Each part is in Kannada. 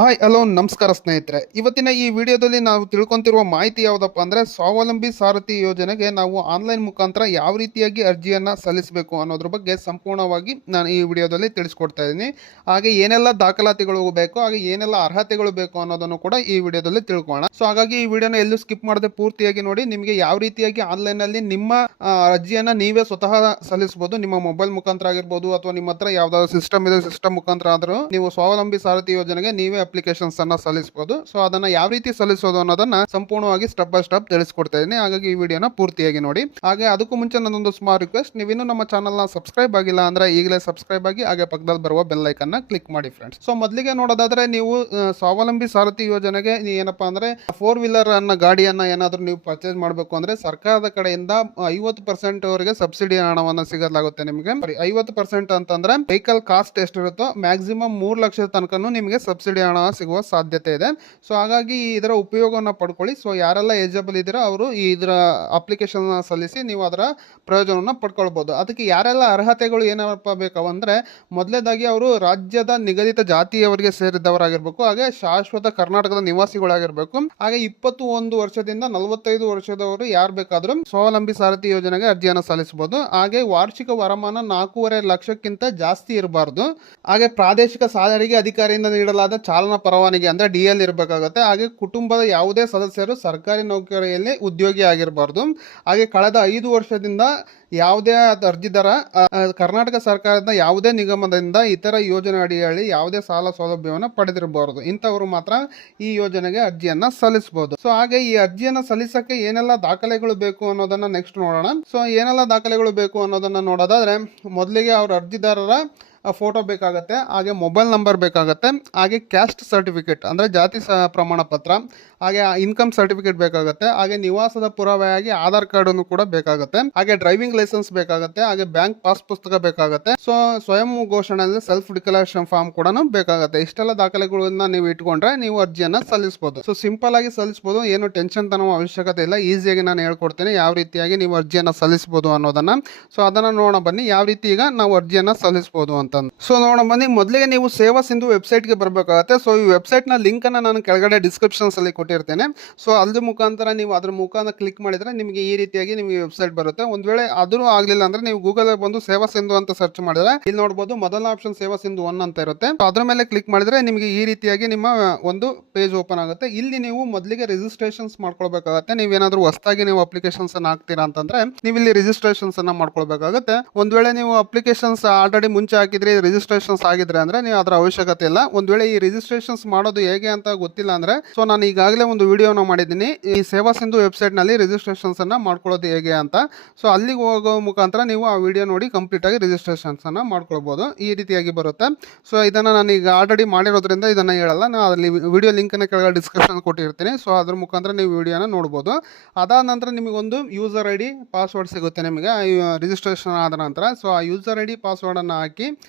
ಹಾಯ್ ಹಲೋ ನಮಸ್ಕಾರ ಸ್ನೇಹಿತರೆ. ಇವತ್ತಿನ ಈ ವಿಡಿಯೋದಲ್ಲಿ ನಾವು ತಿಳ್ಕೊಂತಿರುವ ಮಾಹಿತಿ ಯಾವುದಪ್ಪ ಅಂದರೆ ಸ್ವಾವಲಂಬಿ ಸಾರಥಿ ಯೋಜನೆಗೆ ನಾವು ಆನ್ಲೈನ್ ಮುಖಾಂತರ ಯಾವ ರೀತಿಯಾಗಿ ಅರ್ಜಿಯನ್ನು ಸಲ್ಲಿಸಬೇಕು ಅನ್ನೋದ್ರ ಬಗ್ಗೆ ಸಂಪೂರ್ಣವಾಗಿ ನಾನು ಈ ವಿಡಿಯೋದಲ್ಲಿ ತಿಳಿಸ್ಕೊಡ್ತಾ ಇದ್ದೀನಿ. ಹಾಗೆ ಏನೆಲ್ಲ ದಾಖಲಾತಿಗಳು ಬೇಕು, ಹಾಗೆ ಏನೆಲ್ಲ ಅರ್ಹತೆಗಳು ಬೇಕು ಅನ್ನೋದನ್ನು ಕೂಡ ಈ ವಿಡಿಯೋದಲ್ಲಿ ತಿಳ್ಕೊಳ್ಳೋಣ. ಸೊ ಹಾಗಾಗಿ ಈ ವಿಡಿಯೋನ ಎಲ್ಲೂ ಸ್ಕಿಪ್ ಮಾಡದೆ ಪೂರ್ತಿಯಾಗಿ ನೋಡಿ, ನಿಮಗೆ ಯಾವ ರೀತಿಯಾಗಿ ಆನ್ಲೈನಲ್ಲಿ ನಿಮ್ಮ ಅರ್ಜಿಯನ್ನು ನೀವೇ ಸ್ವತಃ ಸಲ್ಲಿಸಬಹುದು, ನಿಮ್ಮ ಮೊಬೈಲ್ ಮುಖಾಂತರ ಆಗಿರ್ಬೋದು ಅಥವಾ ನಿಮ್ಮ ಹತ್ರ ಯಾವ್ದಾದ್ರು ಸಿಸ್ಟಮ್ ಇದೆ ಸಿಸ್ಟಮ್ ಮುಖಾಂತರ ಆದರೂ ನೀವು ಸ್ವಾವಲಂಬಿ ಸಾರಥಿ ಯೋಜನೆಗೆ ನೀವೇ ಅಪ್ಲಿಕೇಶನ್ಸ್ ಅನ್ನ ಸಲ್ಲಿಸಬಹುದು ಸೊ ಅದನ್ನ ಯಾವ ರೀತಿ ಸಲ್ಲಿಸೋದು ಅನ್ನೋದನ್ನ ಸಂಪೂರ್ಣವಾಗಿ ಸ್ಟೆಪ್ ಬೈ ಸ್ಟೆಪ್ ತಿಳಿಸ್ಕೊಡ್ತಾ ಇದ್ದೀನಿ. ಹಾಗಾಗಿ ಈ ವಿಡಿಯೋನ ಪೂರ್ತಿಯಾಗಿ ನೋಡಿ. ಹಾಗೆ ಅದಕ್ಕೂ ಮುಂಚೆ ನನ್ನೊಂದು ಸ್ಮಾಲ್ ರಿಕ್ವೆಸ್ಟ್ ನೀವಿನ್ನೂ ನಮ್ಮ ಚಾನಲ್ನ ಸಬ್ಸ್ಕ್ರೈಬ್ ಆಗಿಲ್ಲ ಅಂದ್ರೆ ಈಗಲೇ ಸಬ್ಸ್ಕ್ರೈಬ್ ಆಗಿ ಹಾಗೆ ಪಕ್ಕದಲ್ಲಿ ಬರುವ ಬೆಲ್ನ ಕ್ಲಿಕ್ ಮಾಡಿ ಫ್ರೆಂಡ್ಸ್ ಸೊ ಮೊದಲಿಗೆ ನೋಡೋದಾದ್ರೆ ನೀವು ಸ್ವಾವಲಂಬಿ ಸಾರಥಿ ಯೋಜನೆಗೆ ಏನಪ್ಪಾ ಅಂದ್ರೆ ಫೋರ್ ವೀಲರ್ ಅನ್ನ, ಗಾಡಿಯನ್ನ ಏನಾದ್ರೂ ನೀವು ಪರ್ಚೇಸ್ ಮಾಡಬೇಕು ಅಂದ್ರೆ ಸರ್ಕಾರದ ಕಡೆಯಿಂದ ಐವತ್ತು ಪರ್ಸೆಂಟ್ ಅವರಿಗೆ ಸಬ್ಸಿಡಿ ಹಣವನ್ನ ಸಿಗಲಾಗುತ್ತೆ ನಿಮಗೆ. ಐವತ್ತು ಪರ್ಸೆಂಟ್ ಅಂತಂದ್ರೆ ವೆಹಿಕಲ್ ಕಾಸ್ಟ್ ಎಷ್ಟಿರುತ್ತೋ ಮ್ಯಾಕ್ಸಿಮಮ್ ಮೂರು ಲಕ್ಷದ ತನಕ ನಿಮಗೆ ಸಬ್ಸಿಡಿ ಹಣ ಸಿಗುವ ಸಾಧ್ಯತೆ ಇದೆ. ಸೊ ಹಾಗಾಗಿ ಇದರ ಉಪಯೋಗವನ್ನು ಪಡ್ಕೊಳ್ಳಿ. ಸೊ ಯಾರೆಲ್ಲ ಎಲಿಜಿಬಲ್ ಇದ್ದೀರೋ ಅವರು ಇದರ ಅಪ್ಲಿಕೇಶನ್ ಸಲ್ಲಿಸಿ ನೀವು ಅದರ ಪ್ರಯೋಜನವನ್ನು ಪಡ್ಕೊಳ್ಬೋದು. ಅದಕ್ಕೆ ಯಾರೆಲ್ಲ ಅರ್ಹತೆಗಳು ಏನಪ್ಪ ಬೇಕು ಅಂದರೆ ಮೊದಲೇದಾಗಿ ಅವರು ರಾಜ್ಯದ ನಿಗದಿತ ಜಾತಿಯವರಿಗೆ ಸೇರಿದವರಾಗಿರ್ಬೇಕು ಹಾಗೆ ಶಾಶ್ವತ ಕರ್ನಾಟಕದ ನಿವಾಸಿಗಳಾಗಿರ್ಬೇಕು. ಹಾಗೆ ಇಪ್ಪತ್ತು ಒಂದು ವರ್ಷದಿಂದ ನಲವತ್ತೈದು ವರ್ಷದವರು ಯಾರು ಬೇಕಾದರೂ ಸ್ವಾವಲಂಬಿ ಸಾರಥಿ ಯೋಜನೆಗೆ ಅರ್ಜಿಯನ್ನು ಸಲ್ಲಿಸಬಹುದು. ಹಾಗೆ ವಾರ್ಷಿಕ ವರಮಾನ ನಾಲ್ಕೂವರೆ ಲಕ್ಷಕ್ಕಿಂತ ಜಾಸ್ತಿ ಇರಬಾರ್ದು. ಹಾಗೆ ಪ್ರಾದೇಶಿಕ ಸಾರಿಗೆ ಅಧಿಕಾರಿಯಿಂದ ನೀಡಲಾದ ಚಾಲನಾ ಪರವಾನಗಿ ಅಂದರೆ ಡಿ ಎಲ್ ಇರಬೇಕಾಗುತ್ತೆ. ಹಾಗೆ ಕುಟುಂಬದ ಯಾವುದೇ ಸದಸ್ಯರು ಸರ್ಕಾರಿ ನೌಕರಿಯಲ್ಲಿ ಉದ್ಯೋಗಿ ಆಗಿರಬಾರ್ದು. ಹಾಗೆ ಕಳೆದ ಐದು ವರ್ಷದಿಂದ ಯಾವುದೇ ಅರ್ಜಿದಾರ ಕರ್ನಾಟಕ ಸರ್ಕಾರದ ಯಾವುದೇ ನಿಗಮದಿಂದ ಇತರ ಯೋಜನೆ ಅಡಿಯಲ್ಲಿ ಯಾವುದೇ ಸಾಲ ಸೌಲಭ್ಯವನ್ನು ಪಡೆದಿರಬಾರದು. ಇಂಥವರು ಮಾತ್ರ ಈ ಯೋಜನೆಗೆ ಅರ್ಜಿಯನ್ನು ಸಲ್ಲಿಸಬಹುದು. ಸೊ ಹಾಗೆ ಈ ಅರ್ಜಿಯನ್ನು ಸಲ್ಲಿಸಕ್ಕೆ ಏನೆಲ್ಲ ದಾಖಲೆಗಳು ಬೇಕು ಅನ್ನೋದನ್ನ ನೆಕ್ಸ್ಟ್ ನೋಡೋಣ. ಸೊ ಏನೆಲ್ಲ ದಾಖಲೆಗಳು ಬೇಕು ಅನ್ನೋದನ್ನ ನೋಡೋದಾದ್ರೆ, ಮೊದಲಿಗೆ ಅವ್ರ ಅರ್ಜಿದಾರರ ಫೋಟೋ ಬೇಕಾಗತ್ತೆ, ಹಾಗೆ ಮೊಬೈಲ್ ನಂಬರ್ ಬೇಕಾಗತ್ತೆ, ಹಾಗೆ ಕ್ಯಾಸ್ಟ್ ಸರ್ಟಿಫಿಕೇಟ್ ಅಂದರೆ ಜಾತಿ ಸ, ಪ್ರಮಾಣ ಪತ್ರ, ಹಾಗೆ ಇನ್ಕಮ್ ಸರ್ಟಿಫಿಕೇಟ್ ಬೇಕಾಗುತ್ತೆ, ಹಾಗೆ ನಿವಾಸದ ಪುರಾವೆಯಾಗಿ ಆಧಾರ್ ಕಾರ್ಡನ್ನು ಕೂಡ ಬೇಕಾಗುತ್ತೆ, ಹಾಗೆ ಡ್ರೈವಿಂಗ್ ಲೈಸೆನ್ಸ್ ಬೇಕಾಗುತ್ತೆ, ಹಾಗೆ ಬ್ಯಾಂಕ್ ಪಾಸ್ ಪುಸ್ತಕ ಬೇಕಾಗುತ್ತೆ. ಸೊ ಸ್ವಯಂ ಘೋಷಣೆ ಅಂದರೆ ಸೆಲ್ಫ್ ಡಿಕ್ಲರೇಷನ್ ಫಾರ್ಮ್ ಕೂಡ ಬೇಕಾಗುತ್ತೆ. ಇಷ್ಟೆಲ್ಲ ದಾಖಲೆಗಳನ್ನ ನೀವು ಇಟ್ಕೊಂಡ್ರೆ ನೀವು ಅರ್ಜಿಯನ್ನು ಸಲ್ಲಿಸಬಹುದು ಸೊ ಸಿಂಪಲ್ ಆಗಿ ಸಲ್ಲಿಸಬಹುದು ಏನು ಟೆನ್ಷನ್ ತನ ಅವಶ್ಯಕತೆ ಇಲ್ಲ. ಈಸಿಯಾಗಿ ನಾನು ಹೇಳ್ಕೊಡ್ತೇನೆ ಯಾವ ರೀತಿಯಾಗಿ ನೀವು ಅರ್ಜಿಯನ್ನು ಸಲ್ಲಿಸಬಹುದು ಅನ್ನೋದನ್ನ. ಸೊ ಅದನ್ನ ನೋಡೋಣ ಬನ್ನಿ, ಯಾವ ರೀತಿ ಈಗ ನಾವು ಅರ್ಜಿಯನ್ನು ಸಲ್ಲಿಸಬಹುದು ಅಂತ. ಸೊ ನೋಡೋಣ, ಬನ್ನಿ. ಮೊದಲಿಗೆ ನೀವು ಸೇವಾ ಸಿಂಧು ವೆಬ್ಸೈಟ್ಗೆ ಬರಬೇಕಾಗತ್ತೆ. ಸೊ ಈ ವೆಬ್ಸೈಟ್ನ ಲಿಂಕನ್ನು ನಾನು ಕೆಳಗಡೆ ಡಿಸ್ಕ್ರಿಪ್ಷನ್ಸ್ ಅಲ್ಲಿ ಕೊಟ್ಟಿರ್ತೇನೆ. ಸೊ ಅದ್ರ ಮುಖಾಂತರ ನೀವು ಅದ್ರ ಮುಖಾಂತರ ಕ್ಲಿಕ್ ಮಾಡಿದ್ರೆ ನಿಮಗೆ ಈ ರೀತಿಯಾಗಿ ನಿಮಗೆ ವೆಬ್ಸೈಟ್ ಬರುತ್ತೆ. ಒಂದು ವೇಳೆ ಆದರೂ ಆಗಲಿಲ್ಲ ಅಂದ್ರೆ ನೀವು ಗೂಗಲ್ ಬಂದು ಸೇವಾ ಸಿಂಧು ಅಂತ ಸರ್ಚ್ ಮಾಡಿದ್ರೆ ಇಲ್ಲಿ ನೋಡಬಹುದು ಮೊದಲ ಆಪ್ಷನ್ ಸೇವಾ ಸಿಂಧು ಒನ್ ಅಂತ ಇರುತ್ತೆ. ಅದ್ರ ಮೇಲೆ ಕ್ಲಿಕ್ ಮಾಡಿದ್ರೆ ನಿಮಗೆ ಈ ರೀತಿಯಾಗಿ ನಿಮ್ಮ ಒಂದು ಪೇಜ್ ಓಪನ್ ಆಗುತ್ತೆ. ಇಲ್ಲಿ ನೀವು ಮೊದಲಿಗೆ ರಿಜಿಸ್ಟ್ರೇಷನ್ಸ್ ಮಾಡ್ಕೊಳ್ಬೇಕಾಗತ್ತೆ. ನೀವೇನಾದ್ರೂ ಹೊಸದಾಗಿ ನೀವು ಅಪ್ಲಿಕೇಶನ್ಸ್ ಹಾಕ್ತೀರಾ ಅಂತಂದ್ರೆ ನೀವು ಇಲ್ಲಿ ರಿಜಿಸ್ಟ್ರೇಷನ್ಸ್ ಅನ್ನ ಮಾಡ್ಕೊಳ್ಬೇಕಾಗತ್ತೆ. ಒಂದ್ ವೇಳೆ ನೀವು ಅಪ್ಲಿಕೇಶನ್ಸ್ ಆಲ್ರೆಡಿ ಮುಂಚೆ ಹಾಕಿದ್ರೆ ರಿಜಿಸ್ಟ್ರೇಷನ್ಸ್ ಆಗಿದ್ರೆ ಅಂದ್ರೆ ನೀವು ಅದರ ಅವಶ್ಯಕತೆ ಇಲ್ಲ. ಒಂದ್ ವೇಳೆ ಈ ರಿಜಿಸ್ಟ್ರೇಷನ್ಸ್ ಮಾಡೋದು ಹೇಗೆ ಅಂತ ಗೊತ್ತಿಲ್ಲ ಅಂದ್ರೆ ಸೊ ನಾನು ಈಗಾಗಲೇ ಒಂದು ವಿಡಿಯೋನ ಮಾಡಿದ್ದೀನಿ. ಈ ಸೇವಾ ಸಿಂಧು ರಿಜಿಸ್ಟ್ರೇಷನ್ಸ್ ಅನ್ನ ಮಾಡ್ಕೊಳ್ಳೋದು ಹೇಗೆ ಅಂತ. ಸೊ ಅಲ್ಲಿಗೆ ಹೋಗೋ ಮುಖಾಂತರ ನೀವು ಆ ವಿಡಿಯೋ ನೋಡಿ ಕಂಪ್ಲೀಟ್ ಆಗಿ ರಿಜಿಸ್ಟ್ರೇಷನ್ಸ್ ಅನ್ನ ಮಾಡ್ಕೊಳ್ಬಹುದು ಈ ರೀತಿಯಾಗಿ ಬರುತ್ತೆ. ಸೊ ಇದನ್ನ ನಾನು ಈಗ ಆಲ್ರೆಡಿ ಮಾಡಿರೋದ್ರಿಂದ ಇದನ್ನ ಹೇಳಲ್ಲ. ನಾನು ಅಲ್ಲಿ ವಿಡಿಯೋ ಲಿಂಕ್ ಅನ್ನ ಕೆಳಗಡೆ ಡಿಸ್ಕ್ರಿಪ್ಷನ್ ಕೊಟ್ಟಿರ್ತೀನಿ. ಸೊ ಅದ್ರ ಮುಖಾಂತರ ನೀವು ವಿಡಿಯೋನ ನೋಡ್ಬೋದು. ಅದಾದ ನಂತರ ನಿಮಗೊಂದು ಯೂಸರ್ ಐ ಡಿ ಪಾಸ್ವರ್ಡ್ ಸಿಗುತ್ತೆ ನಿಮಗೆ. ರಿಜಿಸ್ಟ್ರೇಷನ್ ಆದ ನಂತರ. ಸೊ ಆ ಯೂಸರ್ ಐ ಡಿ ಪಾಸ್ವರ್ಡನ್ನು ಹಾಕಿ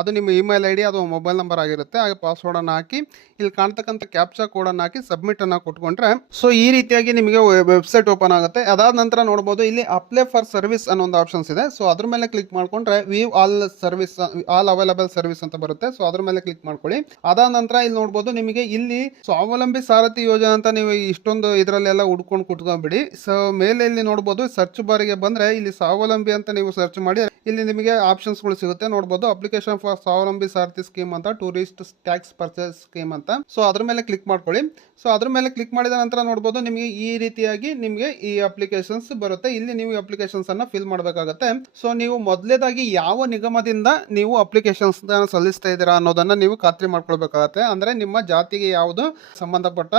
ಅದು ನಿಮ್ಮ ಇಮೇಲ್ ಐ ಡಿ ಅಥವಾ ಮೊಬೈಲ್ ನಂಬರ್ ಆಗಿರುತ್ತೆ. ಹಾಗೆ ಪಾಸ್ವರ್ಡನ್ನು ಹಾಕಿ, ಇಲ್ಲಿ ಕಾಣ್ತಕ್ಕಂಥ ಕ್ಯಾಪ್ಚಾ ಕೋಡನ್ನು ಹಾಕಿ ಸಬ್ಮಿಟ್ ಅನ್ನು ಕೊಟ್ಕೊಂಡ್ರೆ ಸೊ ಈ ರೀತಿಯಾಗಿ ನಿಮಗೆ ವೆಬ್ಸೈಟ್ ಓಪನ್ ಆಗುತ್ತೆ. ಅದಾದ ನಂತರ ನೋಡ್ಬೋದು, ಇಲ್ಲಿ ಅಪ್ಲೈ ಫಾರ್ ಸರ್ವಿಸ್ ಅನ್ನೋ ಒಂದು ಆಪ್ಷನ್ಸ್ ಇದೆ. ಸೊ ಅದ್ರ ಮೇಲೆ ಕ್ಲಿಕ್ ಮಾಡ್ಕೊಂಡ್ರೆ view all service all available service ಅಂತ ಬರುತ್ತೆ. ಸೊ ಅದ್ರ ಮೇಲೆ ಕ್ಲಿಕ್ ಮಾಡ್ಕೊಳ್ಳಿ. ಅದಾದ ನಂತರ ಇಲ್ಲಿ ನೋಡ್ಬೋದು, ನಿಮಗೆ ಇಲ್ಲಿ ಸ್ವಾವಲಂಬಿ ಸಾರಥಿ ಯೋಜನೆ ಅಂತ ನೀವು ಇಷ್ಟೊಂದು ಇದರಲ್ಲೆಲ್ಲ ಹುಡ್ಕೊಂಡು ಕುಟ್ಕೊಂಡ್ಬಿಡಿ ಸೊ ಮೇಲೆ ಇಲ್ಲಿ ನೋಡ್ಬೋದು ಸರ್ಚ್ ಬಾರಿಗೆ ಬಂದ್ರೆ ಇಲ್ಲಿ ಸ್ವಾವಲಂಬಿ ಅಂತ ನೀವು ಸರ್ಚ್ ಮಾಡಿ, ಇಲ್ಲಿ ನಿಮಗೆ ಆಪ್ಷನ್ಸ್ಗಳು ಸಿಗುತ್ತೆ. ನೋಡ್ಬೋದು application for Swavalambi Sarathi scheme ಅಂತ, ಟೂರಿಸ್ಟ್ ಟ್ಯಾಕ್ಸ್ ಪರ್ಚೇಸ್ ಸ್ಕೀಮ್ ಅಂತ. ಸೊ ಅದ್ರ ಮೇಲೆ ಕ್ಲಿಕ್ ಮಾಡ್ಕೊಳ್ಳಿ. ಸೊ ಅದ್ರ ಮೇಲೆ ಕ್ಲಿಕ್ ಮಾಡಿದ ನಂತರ ನೋಡ್ಬೋದು, ನಿಮಗೆ ಈ ರೀತಿಯಾಗಿ ನಿಮಗೆ ಈ ಅಪ್ಲಿಕೇಶನ್ಸ್ ಬರುತ್ತೆ. ಇಲ್ಲಿ ನೀವು ಅಪ್ಲಿಕೇಶನ್ಸ್ ಅನ್ನ ಫಿಲ್ ಮಾಡಬೇಕಾಗತ್ತೆ. ಸೊ ನೀವು ಮೊದಲೇದಾಗಿ ಯಾವ ನಿಗಮದಿಂದ ನೀವು ಅಪ್ಲಿಕೇಶನ್ಸ್ ಸಲ್ಲಿಸ್ತಾ ಇದ್ದೀರಾ ಅನ್ನೋದನ್ನ ನೀವು ಖಾತ್ರಿ ಮಾಡ್ಕೊಳ್ಬೇಕಾಗತ್ತೆ. ಅಂದ್ರೆ ನಿಮ್ಮ ಜಾತಿಗೆ ಯಾವುದು ಸಂಬಂಧಪಟ್ಟ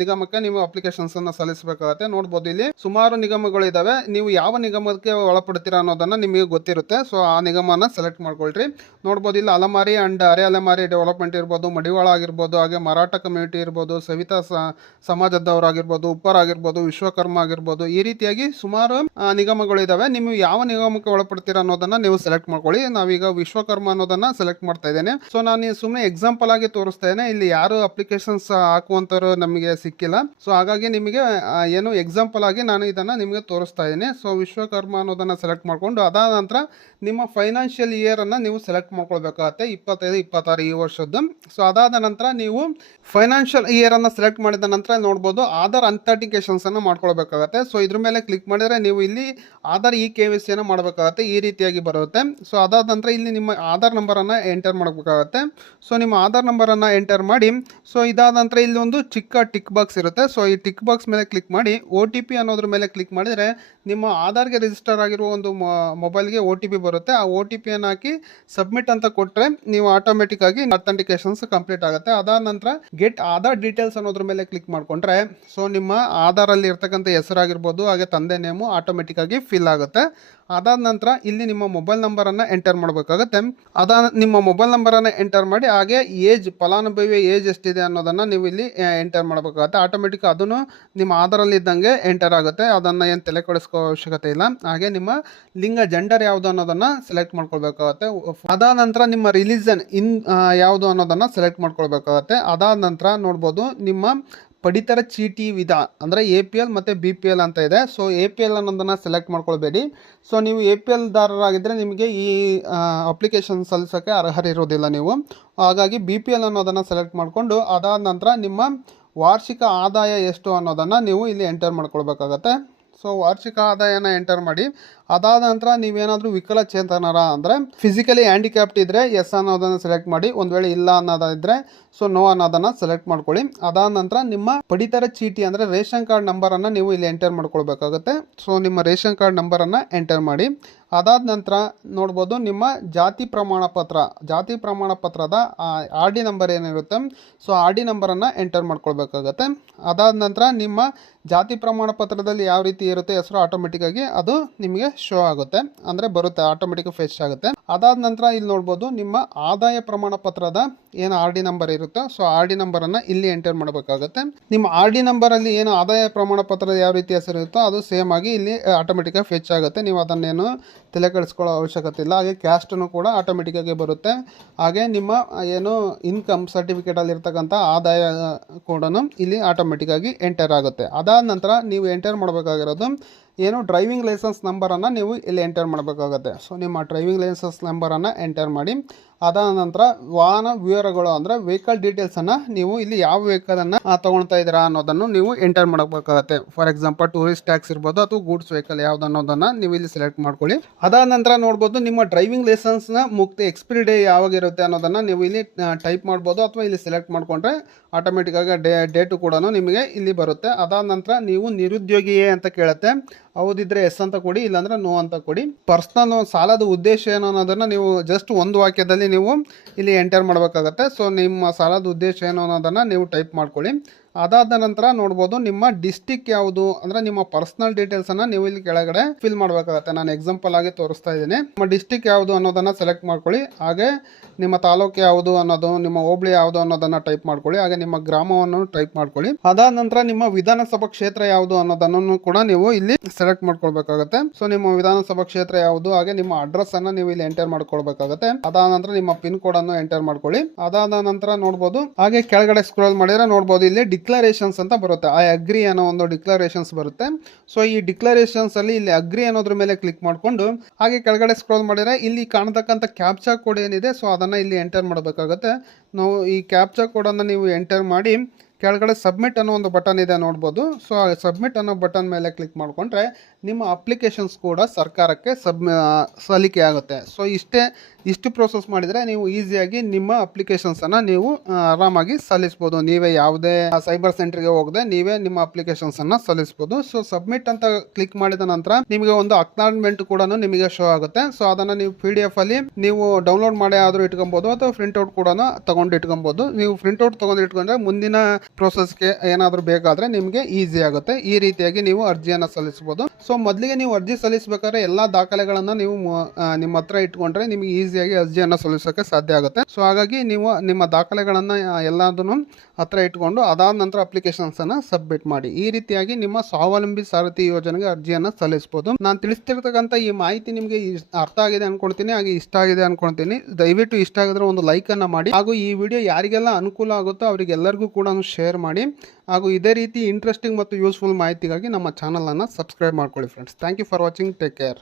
ನಿಗಮಕ್ಕೆ ನೀವು ಅಪ್ಲಿಕೇಶನ್ಸ್ ಅನ್ನ ಸಲ್ಲಿಸಬೇಕಾಗತ್ತೆ. ನೋಡಬಹುದು ಇಲ್ಲಿ ಸುಮಾರು ನಿಗಮಗಳು ಇದಾವೆ ನೀವು ಯಾವ ನಿಗಮಕ್ಕೆ ಒಳಪಡ್ತೀರಾ ಅನ್ನೋದನ್ನ ನಿಮಗೆ ಗೊತ್ತಿರುತ್ತೆ. ಸೊ ಆ ನಿಗಮನ ಸೆಲೆಕ್ಟ್ ಮಾಡ್ಕೊಳ್ರಿ. ನೋಡ್ಬೋದು ಇಲ್ಲಿ ಅಲಮಾರಿ ಆ್ಯಂಡ್ ಅರೆ ಅಲೆಮಾರಿ ಡೆವಲಪ್ಮೆಂಟ್ ಇರ್ಬೋದು, ಮಡಿವಾಳ ಆಗಿರ್ಬೋದು, ಹಾಗೆ ಮರಾಠ ಕಮ್ಯುನಿಟಿ ಇರ್ಬೋದು, ಸವಿತಾ ಸಮಾಜದವರಾಗಿರ್ಬೋದು ಉಪ್ಪರ್ ಆಗಿರ್ಬೋದು ವಿಶ್ವಕರ್ಮ ಆಗಿರ್ಬೋದು, ಈ ರೀತಿಯಾಗಿ ಸುಮಾರು ನಿಗಮಗಳು ಇದ್ದಾವೆ ನೀವು ಯಾವ ನಿಗಮಕ್ಕೆ ಒಳಪಡ್ತೀರಾ ಅನ್ನೋದನ್ನ ನೀವು ಸೆಲೆಕ್ಟ್ ಮಾಡ್ಕೊಳ್ಳಿ. ನಾವೀಗ ವಿಶ್ವಕರ್ಮ ಅನ್ನೋದನ್ನ ಸೆಲೆಕ್ಟ್ ಮಾಡ್ತಾ ಇದ್ದೇನೆ. ಸೊ ನಾನು ಸುಮ್ಮನೆ ಎಕ್ಸಾಂಪಲ್ ಆಗಿ ತೋರಿಸ್ತಾ ಇದ್ದೇನೆ. ಇಲ್ಲಿ ಯಾರು ಅಪ್ಲಿಕೇಶನ್ಸ್ ಹಾಕುವಂತವರು ನಮಗೆ ಸಿಕ್ಕಿಲ್ಲ. ಸೊ ಹಾಗಾಗಿ ನಿಮಗೆ ಏನು ಎಕ್ಸಾಂಪಲ್ ಆಗಿ ನಾನು ಇದನ್ನ ನಿಮಗೆ ತೋರಿಸ್ತಾ ಇದ್ದೀನಿ. ಸೊ ವಿಶ್ವಕರ್ಮ ಅನ್ನೋದನ್ನ ಸೆಲೆಕ್ಟ್ ಮಾಡ್ಕೊಂಡು ಅದಾದ ನಂತರ ನಿಮ್ಮ ಫೈನಾನ್ಷಿಯಲ್ ಇಯರ್ ಅನ್ನ ನೀವು ಸೆಲೆಕ್ಟ್ ಮಾಡ್ಕೊಳ್ಬೇಕಾಗತ್ತೆ ಇಪ್ಪತ್ತೈದು, ಇಪ್ಪತ್ತಾರು ಈ ವರ್ಷದ್ದು. ಸೊ ಅದಾದ ನಂತರ ನೀವು ಫೈನಾನ್ಷಿಯಲ್ ಇಯರನ್ನು ಸೆಲೆಕ್ಟ್ ಮಾಡಿದ ನಂತರ ನೋಡ್ಬೋದು ಆಧಾರ್ ಅಥೆಂಟಿಕೇಶನ್ಸನ್ನು ಮಾಡ್ಕೊಳ್ಬೇಕಾಗತ್ತೆ. ಸೊ ಇದ್ರ ಮೇಲೆ ಕ್ಲಿಕ್ ಮಾಡಿದರೆ ನೀವು ಇಲ್ಲಿ ಆಧಾರ್ ಇ ಕೆ ವಿ ಸಿಯನ್ನು ಮಾಡಬೇಕಾಗತ್ತೆ. ಈ ರೀತಿಯಾಗಿ ಬರುತ್ತೆ. ಸೊ ಅದಾದ ನಂತರ ಇಲ್ಲಿ ನಿಮ್ಮ ಆಧಾರ್ ನಂಬರನ್ನು ಎಂಟರ್ ಮಾಡಬೇಕಾಗತ್ತೆ. ಸೊ ನಿಮ್ಮ ಆಧಾರ್ ನಂಬರನ್ನು ಎಂಟರ್ ಮಾಡಿ. ಸೊ ಇದಾದ ನಂತರ ಇಲ್ಲಿ ಒಂದು ಚಿಕ್ಕ ಟಿಕ್ ಬಾಕ್ಸ್ ಇರುತ್ತೆ. ಸೊ ಈ ಟಿಕ್ ಬಾಕ್ಸ್ ಮೇಲೆ ಕ್ಲಿಕ್ ಮಾಡಿ. ಒ ಟಿ ಪಿ ಅನ್ನೋದ್ರ ಮೇಲೆ ಕ್ಲಿಕ್ ಮಾಡಿದರೆ ನಿಮ್ಮ ಆಧಾರ್ಗೆ ರಿಜಿಸ್ಟರ್ ಆಗಿರುವ ಒಂದು ಮೊಬೈಲ್ಗೆ ಒ ಟಿ ಪಿ ಬರುತ್ತೆ. ಆ ಒ ಟಿ ಪಿಯನ್ನು ಹಾಕಿ ಸಬ್ಮಿಟ್ ಅಂತ ಕೊಟ್ಟರೆ ನೀವು ಆಟೋಮೆಟಿಕ್ ಆಗಿ ಅಥೆಂಟಿಕೇಶನ್ಸ್ ಕಂಪ್ಲೀಟ್ ಆಗುತ್ತೆ. ಅದಾದ ನಂತರ ಗೆಟ್ ಆಧಾರ್ ಡೀಟೇಲ್ಸ್ ಅನ್ನೋದ್ರ ಮೇಲೆ ಕ್ಲಿಕ್ ಮಾಡಿಕೊಂಡ್ರೆ ಸೊ ನಿಮ್ಮ ಆಧಾರಲ್ಲಿ ಇರ್ತಕ್ಕಂಥ ಹೆಸರಾಗಿರ್ಬೋದು, ಹಾಗೆ ತಂದೆ ನೇಮು ಆಟೋಮೆಟಿಕ್ ಆಗಿ ಫಿಲ್ ಆಗುತ್ತೆ. ಅದಾದ ನಂತರ ಇಲ್ಲಿ ನಿಮ್ಮ ಮೊಬೈಲ್ ನಂಬರನ್ನು ಎಂಟರ್ ಮಾಡಬೇಕಾಗುತ್ತೆ. ಅದ ನಿಮ್ಮ ಮೊಬೈಲ್ ನಂಬರನ್ನು ಎಂಟರ್ ಮಾಡಿ ಹಾಗೆ ಏಜ್ ಫಲಾನುಭವಿ ಏಜ್ ಎಷ್ಟಿದೆ ಅನ್ನೋದನ್ನು ನೀವು ಇಲ್ಲಿ ಎಂಟರ್ ಮಾಡಬೇಕಾಗುತ್ತೆ. ಆಟೋಮೆಟಿಕ್ ಅದನ್ನು ನಿಮ್ಮ ಆಧಾರಲ್ಲಿ ಇದ್ದಂಗೆ ಎಂಟರ್ ಆಗುತ್ತೆ. ಅದನ್ನು ಏನು ತಲೆ ಕೊಡಿಸ್ಕೋ ಅವಶ್ಯಕತೆ ಇಲ್ಲ. ಹಾಗೆ ನಿಮ್ಮ ಲಿಂಗ ಜೆಂಡರ್ ಯಾವುದು ಅನ್ನೋದನ್ನು ಸೆಲೆಕ್ಟ್ ಮಾಡ್ಕೊಳ್ಬೇಕಾಗತ್ತೆ. ಅದಾದ ನಂತರ ನಿಮ್ಮ ರಿಲಿಜನ್ ಇನ್ ಯಾವುದು ಅನ್ನೋದನ್ನು ಸೆಲೆಕ್ಟ್ ಮಾಡ್ಕೊಳ್ಬೇಕಾಗತ್ತೆ. ಅದಾದ ನಂತರ ನೋಡ್ಬೋದು ನಿಮ್ಮ ಪಡಿತರ ಚೀಟಿ ವಿಧ ಅಂದರೆ ಎ ಪಿ ಎಲ್ ಮತ್ತು ಬಿ ಪಿ ಎಲ್ ಅಂತ ಇದೆ. ಸೊ ಎ ಪಿ ಎಲ್ ಅನ್ನೋದನ್ನು ಸೆಲೆಕ್ಟ್ ಮಾಡ್ಕೊಳ್ಬೇಡಿ. ಸೊ ನೀವು ಎ ಪಿ ಎಲ್ದಾರರಾಗಿದ್ದರೆ ನಿಮಗೆ ಈ ಅಪ್ಲಿಕೇಶನ್ ಸಲ್ಲಿಸೋಕ್ಕೆ ಅರ್ಹರಿರೋದಿಲ್ಲ ನೀವು. ಹಾಗಾಗಿ ಬಿ ಪಿ ಎಲ್ ಅನ್ನೋದನ್ನು ಸೆಲೆಕ್ಟ್ ಮಾಡಿಕೊಂಡು ಅದಾದ ನಂತರ ನಿಮ್ಮ ವಾರ್ಷಿಕ ಆದಾಯ ಎಷ್ಟು ಅನ್ನೋದನ್ನು ನೀವು ಇಲ್ಲಿ ಎಂಟರ್ ಮಾಡ್ಕೊಳ್ಬೇಕಾಗತ್ತೆ. ಸೊ ವಾರ್ಷಿಕ ಆದಾಯನ ಎಂಟರ್ ಮಾಡಿ. ಅದಾದ ನಂತರ ನೀವೇನಾದರೂ ವಿಕಲಚೇತನರ ಅಂದರೆ ಫಿಸಿಕಲಿ ಹ್ಯಾಂಡಿಕ್ಯಾಪ್ಟ್ ಇದ್ದರೆ ಎಸ್ ಅನ್ನೋದನ್ನು ಸೆಲೆಕ್ಟ್ ಮಾಡಿ, ಒಂದು ವೇಳೆ ಇಲ್ಲ ಅನ್ನೋದಿದ್ರೆ ಸೊ ನೋ ಅನ್ನೋದನ್ನು ಸೆಲೆಕ್ಟ್ ಮಾಡ್ಕೊಳ್ಳಿ. ಅದಾದ ನಂತರ ನಿಮ್ಮ ಪಡಿತರ ಚೀಟಿ ಅಂದರೆ ರೇಷನ್ ಕಾರ್ಡ್ ನಂಬರನ್ನು ನೀವು ಇಲ್ಲಿ ಎಂಟರ್ ಮಾಡ್ಕೊಳ್ಬೇಕಾಗುತ್ತೆ. ಸೊ ನಿಮ್ಮ ರೇಷನ್ ಕಾರ್ಡ್ ನಂಬರನ್ನು ಎಂಟರ್ ಮಾಡಿ. ಅದಾದ ನಂತರ ನೋಡ್ಬೋದು ನಿಮ್ಮ ಜಾತಿ ಪ್ರಮಾಣ ಪತ್ರ, ಜಾತಿ ಪ್ರಮಾಣ ಪತ್ರದ ಆರ್ ಡಿ ನಂಬರ್ ಏನಿರುತ್ತೆ ಸೊ ಆರ್ ಡಿ ನಂಬರನ್ನು ಎಂಟರ್ ಮಾಡ್ಕೊಳ್ಬೇಕಾಗತ್ತೆ. ಅದಾದ ನಂತರ ನಿಮ್ಮ ಜಾತಿ ಪ್ರಮಾಣ ಪತ್ರದಲ್ಲಿ ಯಾವ ರೀತಿ ಇರುತ್ತೆ ಹೆಸರು ಆಟೋಮೆಟಿಕ್ಕಾಗಿ ಅದು ನಿಮಗೆ ಶೋ ಆಗುತ್ತೆ. ಅಂದರೆ ಬರುತ್ತೆ ಆಟೋಮೆಟಿಕ್ ಫೆಚ್ ಆಗುತ್ತೆ. ಅದಾದ ನಂತರ ಇಲ್ಲಿ ನೋಡ್ಬೋದು ನಿಮ್ಮ ಆದಾಯ ಪ್ರಮಾಣ ಪತ್ರದ ಏನು ಆರ್ ಡಿ ನಂಬರ್ ಇರುತ್ತೆ ಸೊ ಆರ್ ಡಿ ನಂಬರನ್ನು ಇಲ್ಲಿ ಎಂಟರ್ ಮಾಡಬೇಕಾಗುತ್ತೆ. ನಿಮ್ಮ ಆರ್ ಡಿ ನಂಬರಲ್ಲಿ ಏನು ಆದಾಯ ಪ್ರಮಾಣ ಪತ್ರದ ಯಾವ ರೀತಿ ಹೆಸರು ಇರುತ್ತೋ, ಅದು ಸೇಮ್ ಆಗಿ ಇಲ್ಲಿ ಆಟೋಮೆಟಿಕಾಗಿ ಫೆಚ್ ಆಗುತ್ತೆ. ನೀವು ಅದನ್ನೇನು ತಲೆ ಕೆಡಿಸ್ಕೊಳ್ಳೋ ಅವಶ್ಯಕತೆ ಇಲ್ಲ. ಹಾಗೆ ಕ್ಯಾಸ್ಟನ್ನು ಕೂಡ ಆಟೋಮೆಟಿಕ್ಕಾಗಿ ಬರುತ್ತೆ. ಹಾಗೆ ನಿಮ್ಮ ಏನು ಇನ್ಕಮ್ ಸರ್ಟಿಫಿಕೇಟಲ್ಲಿ ಇರ್ತಕ್ಕಂಥ ಆದಾಯ ಕೂಡ ಇಲ್ಲಿ ಆಟೋಮೆಟಿಕ್ಕಾಗಿ ಎಂಟರ್ ಆಗುತ್ತೆ. ಅದಾದ ನಂತರ ನೀವು ಎಂಟರ್ ಮಾಡಬೇಕಾಗಿರೋದು ಏನು ಡ್ರೈವಿಂಗ್ ಲೈಸೆನ್ಸ್ ನಂಬರನ್ನು ನೀವು ಇಲ್ಲಿ ಎಂಟರ್ ಮಾಡಬೇಕಾಗುತ್ತೆ. ಸೊ ನಿಮ್ಮ ಡ್ರೈವಿಂಗ್ ಲೈಸೆನ್ಸ್ ನಂಬರನ್ನು ಎಂಟರ್ ಮಾಡಿ. ಅದಾದ ನಂತರ ವಾಹನ ವಿವರಗಳು ಅಂದರೆ ವೆಹಿಕಲ್ ಡೀಟೇಲ್ಸನ್ನು ನೀವು ಇಲ್ಲಿ ಯಾವ ವೆಹಿಕಲನ್ನು ತೊಗೊಳ್ತಾ ಇದ್ದೀರಾ ಅನ್ನೋದನ್ನು ನೀವು ಎಂಟರ್ ಮಾಡಬೇಕಾಗತ್ತೆ. ಫಾರ್ ಎಕ್ಸಾಂಪಲ್ ಟೂರಿಸ್ಟ್ ಟ್ಯಾಕ್ಸ್ ಇರ್ಬೋದು ಅಥವಾ ಗೂಡ್ಸ್ ವೆಹಿಕಲ್ ಯಾವ್ದು ಅನ್ನೋದನ್ನು ನೀವು ಇಲ್ಲಿ ಸೆಲೆಕ್ಟ್ ಮಾಡ್ಕೊಳ್ಳಿ. ಅದಾದ ನಂತರ ನೋಡ್ಬೋದು ನಿಮ್ಮ ಡ್ರೈವಿಂಗ್ ಲೈಸೆನ್ಸ್ನ ಮುಕ್ತಿ ಎಕ್ಸ್ಪೈರಿ ಡೇ ಯಾವಾಗಿರುತ್ತೆ ಅನ್ನೋದನ್ನು ನೀವು ಇಲ್ಲಿ ಟೈಪ್ ಮಾಡ್ಬೋದು ಅಥವಾ ಇಲ್ಲಿ ಸೆಲೆಕ್ಟ್ ಮಾಡಿಕೊಂಡ್ರೆ ಆಟೋಮೆಟಿಕ್ಕಾಗಿ ಡೇ ಡೇಟು ಕೂಡ ನಿಮಗೆ ಇಲ್ಲಿ ಬರುತ್ತೆ. ಅದಾದ ನಂತರ ನೀವು ನಿರುದ್ಯೋಗಿಯೇ ಅಂತ ಕೇಳುತ್ತೆ. ಹೌದಿದ್ರೆ ಎಸ್ ಅಂತ ಕೊಡಿ, ಇಲ್ಲಾಂದ್ರೆ ನೋ ಅಂತ ಕೊಡಿ. ಪರ್ಸ್ನಲ್ ಸಾಲದ ಉದ್ದೇಶ ಏನು ಅನ್ನೋದನ್ನು ನೀವು ಜಸ್ಟ್ ಒಂದು ವಾಕ್ಯದಲ್ಲಿ ನೀವು ಇಲ್ಲಿ ಎಂಟರ್ ಮಾಡಬೇಕಾಗತ್ತೆ. ಸೊ ನಿಮ್ಮ ಸಾಲದ ಉದ್ದೇಶ ಏನು ಅನ್ನೋದನ್ನು ನೀವು ಟೈಪ್ ಮಾಡ್ಕೊಳ್ಳಿ. ಅದಾದ ನಂತರ ನೋಡ್ಬೋದು ನಿಮ್ಮ ಡಿಸ್ಟಿಕ್ ಯಾವುದು? ಅಂದರೆ ನಿಮ್ಮ ಪರ್ಸನಲ್ ಡೀಟೇಲ್ಸನ್ನು ನೀವು ಇಲ್ಲಿ ಕೆಳಗಡೆ ಫಿಲ್ ಮಾಡಬೇಕಾಗತ್ತೆ. ನಾನು ಎಕ್ಸಾಂಪಲ್ ಆಗಿ ತೋರಿಸ್ತಾ ಇದ್ದೀನಿ. ನಿಮ್ಮ ಡಿಸ್ಟಿಕ್ ಯಾವುದು ಅನ್ನೋದನ್ನು ಸೆಲೆಕ್ಟ್ ಮಾಡ್ಕೊಳ್ಳಿ. ಹಾಗೆ ನಿಮ್ಮ ತಾಲೂಕು ಯಾವುದು ಅನ್ನೋದು, ನಿಮ್ಮ ಹೋಬಳಿ ಯಾವುದು ಅನ್ನೋದನ್ನು ಟೈಪ್ ಮಾಡ್ಕೊಳ್ಳಿ. ಹಾಗೆ ನಿಮ್ಮ ಗ್ರಾಮವನ್ನು ಟೈಪ್ ಮಾಡ್ಕೊಳ್ಳಿ. ಅದಾದ ನಂತರ ನಿಮ್ಮ ವಿಧಾನಸಭಾ ಕ್ಷೇತ್ರ ಯಾವುದು ಅನ್ನೋದನ್ನು ಕೂಡ ನೀವು ಇಲ್ಲಿ ಸೆಲೆಕ್ಟ್ ಮಾಡ್ಕೊಳ್ಬೇಕಾಗತ್ತೆ. ಸೊ ನಿಮ್ಮ ವಿಧಾನಸಭಾ ಕ್ಷೇತ್ರ ಯಾವುದು? ಹಾಗೆ ನಿಮ್ಮ ಅಡ್ರೆಸ್ ಅನ್ನ ನೀವು ಇಲ್ಲಿ ಎಂಟರ್ ಮಾಡ್ಕೊಳ್ಬೇಕಾಗತ್ತೆ. ಅದಾದ ನಂತರ ನಿಮ್ಮ ಪಿನ್ ಕೋಡ್ ಅನ್ನು ಎಂಟರ್ ಮಾಡ್ಕೊಳ್ಳಿ. ಅದಾದ ನಂತರ ನೋಡ್ಬೋದು, ಹಾಗೆ ಕೆಳಗಡೆ ಸ್ಕ್ರೋಲ್ ಮಾಡಿದ್ರೆ ನೋಡ್ಬೋದು, ಇಲ್ಲಿ ಡಿಕ್ಲರೇಷನ್ಸ್ ಅಂತ ಬರುತ್ತೆ. ಐ ಅಗ್ರಿ ಅನ್ನೋ ಒಂದು ಡಿಕ್ಲರೇಷನ್ಸ್ ಬರುತ್ತೆ. ಸೊ ಈ ಡಿಕ್ಲರೇಷನ್ಸ್ ಅಲ್ಲಿ ಇಲ್ಲಿ ಅಗ್ರಿ ಅನ್ನೋದ್ರ ಮೇಲೆ ಕ್ಲಿಕ್ ಮಾಡಿಕೊಂಡು, ಹಾಗೆ ಕೆಳಗಡೆ ಸ್ಕ್ರೋಲ್ ಮಾಡಿದ್ರೆ ಇಲ್ಲಿ ಕಾಣತಕ್ಕಂಥ ಕ್ಯಾಪ್ಚಾ ಕೋಡ್ ಏನಿದೆ ಸೊ ಅದನ್ನ ಇಲ್ಲಿ ಎಂಟರ್ ಮಾಡಬೇಕಾಗುತ್ತೆ. ನಾವು ಈ ಕ್ಯಾಪ್ಚಾ ಕೋಡನ್ನು ನೀವು ಎಂಟರ್ ಮಾಡಿ, ಕೆಳಗಡೆ ಸಬ್ಮಿಟ್ ಅನ್ನೋ ಒಂದು ಬಟನ್ ಇದೆ ನೋಡ್ಬೋದು. ಸೊ ಸಬ್ಮಿಟ್ ಅನ್ನೋ ಬಟನ್ ಮೇಲೆ ಕ್ಲಿಕ್ ಮಾಡಿಕೊಂಡ್ರೆ, ನಿಮ್ಮ ಅಪ್ಲಿಕೇಶನ್ಸ್ ಕೂಡ ಸರ್ಕಾರಕ್ಕೆ ಸಬ್ ಸಲ್ಲಿಕೆ ಆಗುತ್ತೆ. ಸೊ ಇಷ್ಟೇ ಇಷ್ಟು ಪ್ರೋಸೆಸ್ ಮಾಡಿದರೆ ನೀವು ಈಸಿಯಾಗಿ ನಿಮ್ಮ ಅಪ್ಲಿಕೇಶನ್ಸನ್ನು ನೀವು ಆರಾಮಾಗಿ ಸಲ್ಲಿಸ್ಬೋದು. ನೀವೇ ಯಾವುದೇ ಸೈಬರ್ ಸೆಂಟರ್ಗೆ ಹೋಗದೆ ನೀವೇ ನಿಮ್ಮ ಅಪ್ಲಿಕೇಶನ್ಸನ್ನು ಸಲ್ಲಿಸ್ಬೋದು. ಸೊ ಸಬ್ಮಿಟ್ ಅಂತ ಕ್ಲಿಕ್ ಮಾಡಿದ ನಂತರ ನಿಮಗೆ ಒಂದು ಅಕ್ನಾಲ್ಮೆಂಟ್ ಕೂಡ ನಿಮಗೆ ಶೋ ಆಗುತ್ತೆ. ಸೊ ಅದನ್ನು ನೀವು ಪಿ ಡಿ ಎಫ್ ಅಲ್ಲಿ ನೀವು ಡೌನ್ಲೋಡ್ ಮಾಡಿ ಆದರೂ ಇಟ್ಕೊಬೋದು ಅಥವಾ ಪ್ರಿಂಟ್ಔಟ್ ಕೂಡ ತಗೊಂಡು ಇಟ್ಕೊಬೋದು. ನೀವು ಪ್ರಿಂಟ್ಔಟ್ ತಗೊಂಡು ಇಟ್ಕೊಂಡ್ರೆ ಮುಂದಿನ ಪ್ರೋಸೆಸ್ಗೆ ಏನಾದರೂ ಬೇಕಾದರೆ ನಿಮಗೆ ಈಸಿ ಆಗುತ್ತೆ. ಈ ರೀತಿಯಾಗಿ ನೀವು ಅರ್ಜಿಯನ್ನು ಸಲ್ಲಿಸಬಹುದು ಸೊ ಮೊದಲಿಗೆ ನೀವು ಅರ್ಜಿ ಸಲ್ಲಿಸಬೇಕಾದ್ರೆ ಎಲ್ಲ ದಾಖಲೆಗಳನ್ನು ನೀವು ನಿಮ್ಮ ಹತ್ರ ಇಟ್ಕೊಂಡ್ರೆ ನಿಮಗೆ ಈಸಿಯಾಗಿ ಅರ್ಜಿಯನ್ನು ಸಲ್ಲಿಸೋಕ್ಕೆ ಸಾಧ್ಯ ಆಗುತ್ತೆ. ಸೊ ಹಾಗಾಗಿ ನೀವು ನಿಮ್ಮ ದಾಖಲೆಗಳನ್ನು ಎಲ್ಲದನ್ನು ಹತ್ರ ಇಟ್ಕೊಂಡು ಅದಾದ ನಂತರ ಅಪ್ಲಿಕೇಶನ್ಸನ್ನು ಸಬ್ಮಿಟ್ ಮಾಡಿ. ಈ ರೀತಿಯಾಗಿ ನಿಮ್ಮ ಸ್ವಾವಲಂಬಿ ಸಾರಥಿ ಯೋಜನೆಗೆ ಅರ್ಜಿಯನ್ನು ಸಲ್ಲಿಸ್ಬೋದು. ನಾನು ತಿಳಿಸ್ತಿರ್ತಕ್ಕಂಥ ಈ ಮಾಹಿತಿ ನಿಮಗೆ ಅರ್ಥ ಆಗಿದೆ ಅನ್ಕೊಳ್ತೀನಿ ಹಾಗೆ ಇಷ್ಟ ಆಗಿದೆ ಅನ್ಕೊಳ್ತೀನಿ ದಯವಿಟ್ಟು ಇಷ್ಟ ಆಗಿದ್ರೆ ಒಂದು ಲೈಕನ್ನು ಮಾಡಿ. ಹಾಗೂ ಈ ವಿಡಿಯೋ ಯಾರಿಗೆಲ್ಲ ಅನುಕೂಲ ಆಗುತ್ತೋ ಅವರಿಗೆಲ್ಲರಿಗೂ ಕೂಡ ಶೇರ್ ಮಾಡಿ. ಹಾಗೂ ಇದೇ ರೀತಿ ಇಂಟ್ರೆಸ್ಟಿಂಗ್ ಮತ್ತು ಯೂಸ್ಫುಲ್ ಮಾಹಿತಿಗಾಗಿ ನಮ್ಮ ಚಾನಲನ್ನು ಸಬ್ಸ್ಕ್ರೈಬ್ ಮಾಡ್ಕೊಳ್ಳಿ friends thank you for watching take care